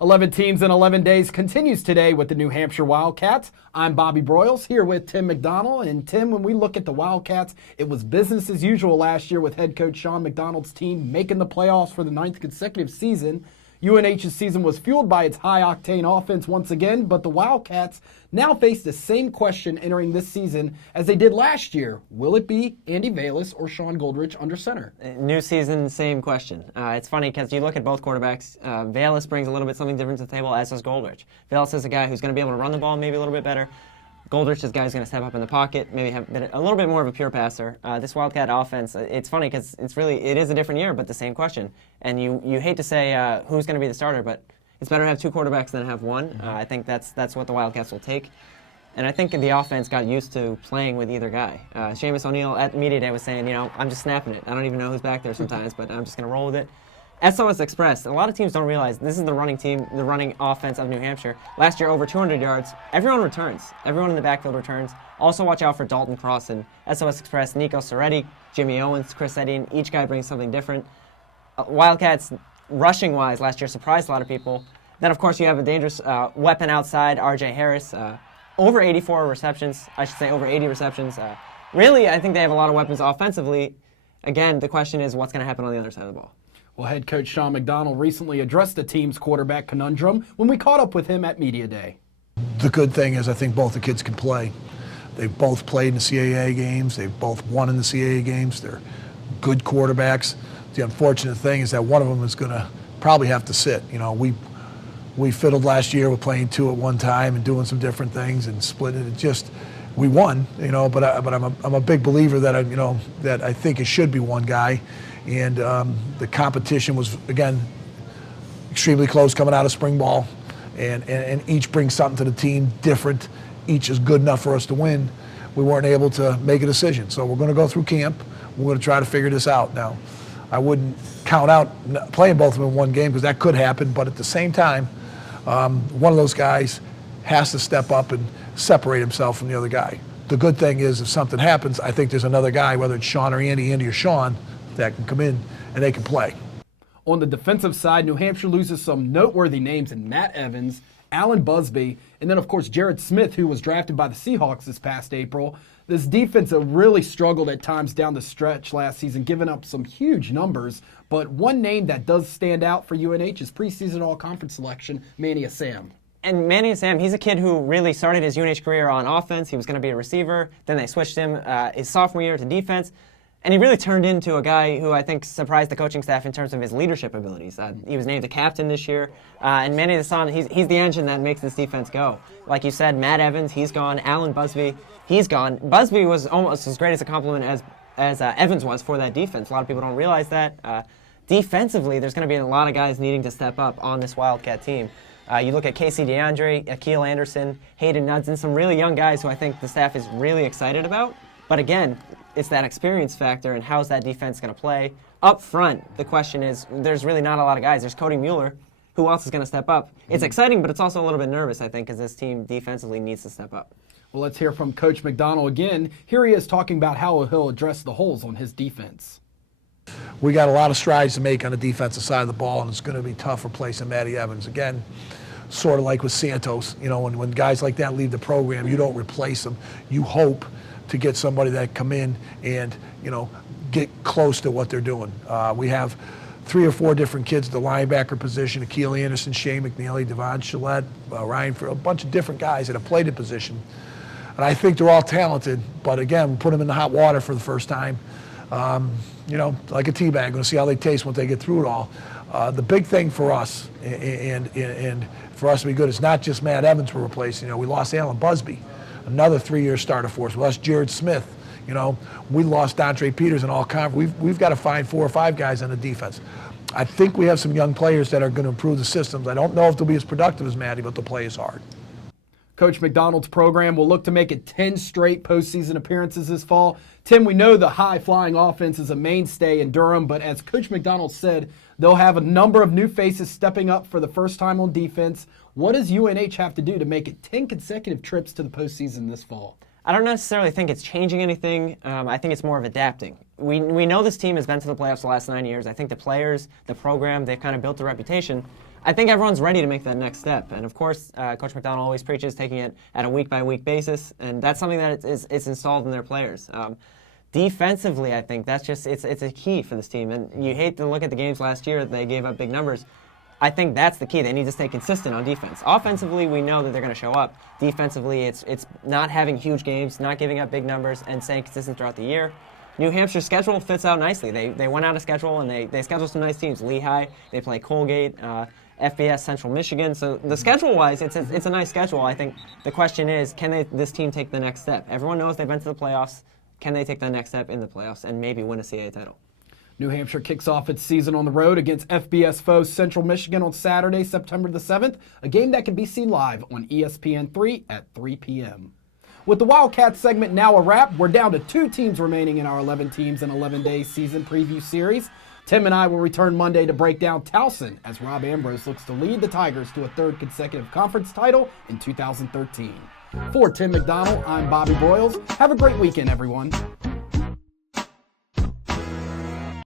"11 Teams in 11 Days" continues today with the New Hampshire Wildcats. I'm Bobby Broyles here with Tim McDonald. And Tim, when we look at the Wildcats, it was business as usual last year with head coach Sean McDonald's team making the playoffs for the 9th consecutive season. UNH's season was fueled by its high-octane offense once again, but the Wildcats now face the same question entering this season as they did last year. Will it be Andy Valis or Sean Goldrich under center? New season, same question. It's funny because you look at both quarterbacks. Valis brings a little bit something different to the table, as does Goldrich. Valis is a guy who's going to be able to run the ball maybe a little bit better. Goldrich is a guy who's going to step up in the pocket, maybe have been a little bit more of a pure passer. This Wildcat offense, it's funny because it is a different year, but the same question. And you hate to say who's going to be the starter, but it's better to have two quarterbacks than have one. I think that's what the Wildcats will take. And I think the offense got used to playing with either guy. Seamus O'Neill at Media Day was saying, I'm just snapping it. I don't even know who's back there sometimes, but I'm just going to roll with it. SOS Express, a lot of teams don't realize this is the running team, the running offense of New Hampshire. Last year, over 200 yards. Everyone returns. Everyone in the backfield returns. Also watch out for Dalton Cross and SOS Express, Nico Soretti, Jimmy Owens, Chris Eddian. Each guy brings something different. Wildcats, rushing-wise, last year surprised a lot of people. Then, of course, you have a dangerous weapon outside, R.J. Harris. Over 84 receptions. I should say over 80 receptions. Really, I think they have a lot of weapons offensively. Again, the question is what's going to happen on the other side of the ball. Well, head coach Sean McDonald recently addressed the team's quarterback conundrum when we caught up with him at Media Day. The good thing is I think both the kids can play. They've both played in the CAA games. They've both won in the CAA games. They're good quarterbacks. The unfortunate thing is that one of them is going to probably have to sit. We fiddled last year with playing two at one time and doing some different things and splitting it. We won, but I'm a big believer that that I think it should be one guy. And the competition was, again, extremely close coming out of spring ball. And each brings something to the team different. Each is good enough for us to win. We weren't able to make a decision. So we're going to go through camp. We're going to try to figure this out. Now, I wouldn't count out playing both of them in one game because that could happen. But at the same time, one of those guys has to step up and separate himself from the other guy. The good thing is if something happens, I think there's another guy, whether it's Sean or Andy or Sean, that can come in and they can play. On the defensive side, New Hampshire loses some noteworthy names in Matt Evans, Alan Busby, and then, of course, Jared Smith, who was drafted by the Seahawks this past April. This defense really struggled at times down the stretch last season, giving up some huge numbers. But one name that does stand out for UNH is preseason all-conference selection, Manny Assam. And Manny Assam, he's a kid who really started his UNH career on offense. He was going to be a receiver. Then they switched him his sophomore year to defense. And he really turned into a guy who I think surprised the coaching staff in terms of his leadership abilities. He was named the captain this year. And Manny Assam, he's the engine that makes this defense go. Like you said, Matt Evans, he's gone. Alan Busby, he's gone. Busby was almost as great as a compliment as Evans was for that defense. A lot of people don't realize that. Defensively, there's going to be a lot of guys needing to step up on this Wildcat team. You look at Casey DeAndre, Akeel Anderson, Hayden Knudsen, some really young guys who I think the staff is really excited about. But again, it's that experience factor and how's that defense going to play. Up front, the question is, there's really not a lot of guys. There's Cody Mueller. Who else is going to step up? It's exciting, but it's also a little bit nervous, I think, because this team defensively needs to step up. Well, let's hear from Coach McDonald again. Here he is talking about how he'll address the holes on his defense. We got a lot of strides to make on the defensive side of the ball, and it's going to be tough replacing Matty Evans. Again, sort of like with Santos, when guys like that leave the program, you don't replace them. You hope to get somebody that come in and, get close to what they're doing. We have 3 or 4 different kids at the linebacker position: Akeel Anderson, Shane McNeely, Devon Gillette, Ryan, for a bunch of different guys that have played the position. And I think they're all talented, but again, we put them in the hot water for the first time. Like a tea bag, going to see how they taste once they get through it all. The big thing for us, and for us to be good, is not just Matt Evans we're replacing. We lost Alan Busby, another 3-year starter for us. We lost Jared Smith. We lost Dontre Peters in all conference. We've got to find 4 or 5 guys on the defense. I think we have some young players that are going to improve the systems. I don't know if they'll be as productive as Matty, but they'll play as hard. Coach McDonald's program will look to make it 10 straight postseason appearances this fall. Tim, we know the high-flying offense is a mainstay in Durham, but as Coach McDonald said, they'll have a number of new faces stepping up for the first time on defense. What does UNH have to do to make it 10 consecutive trips to the postseason this fall? I don't necessarily think it's changing anything. I think it's more of adapting. We know this team has been to the playoffs the last 9 years. I think the players, the program, they've kind of built a reputation. I think everyone's ready to make that next step. And of course, Coach McDonald always preaches taking it at a week-by-week basis, and that's something that it's installed in their players. Defensively, I think that's just it's a key for this team. And you hate to look at the games last year; they gave up big numbers. I think that's the key. They need to stay consistent on defense. Offensively, we know that they're going to show up. Defensively, it's not having huge games, not giving up big numbers, and staying consistent throughout the year. New Hampshire's schedule fits out nicely. They went out of schedule, and they scheduled some nice teams. Lehigh, they play Colgate, FBS Central Michigan. So the schedule-wise, it's a nice schedule. I think the question is, can this team take the next step? Everyone knows they've been to the playoffs. Can they take the next step in the playoffs and maybe win a CAA title? New Hampshire kicks off its season on the road against FBS foe Central Michigan on Saturday, September the 7th, a game that can be seen live on ESPN3 at 3 p.m. With the Wildcats segment now a wrap, we're down to 2 teams remaining in our 11 teams and 11 days season preview series. Tim and I will return Monday to break down Towson as Rob Ambrose looks to lead the Tigers to a 3rd consecutive conference title in 2013. For Tim McDonald, I'm Bobby Broyles. Have a great weekend, everyone.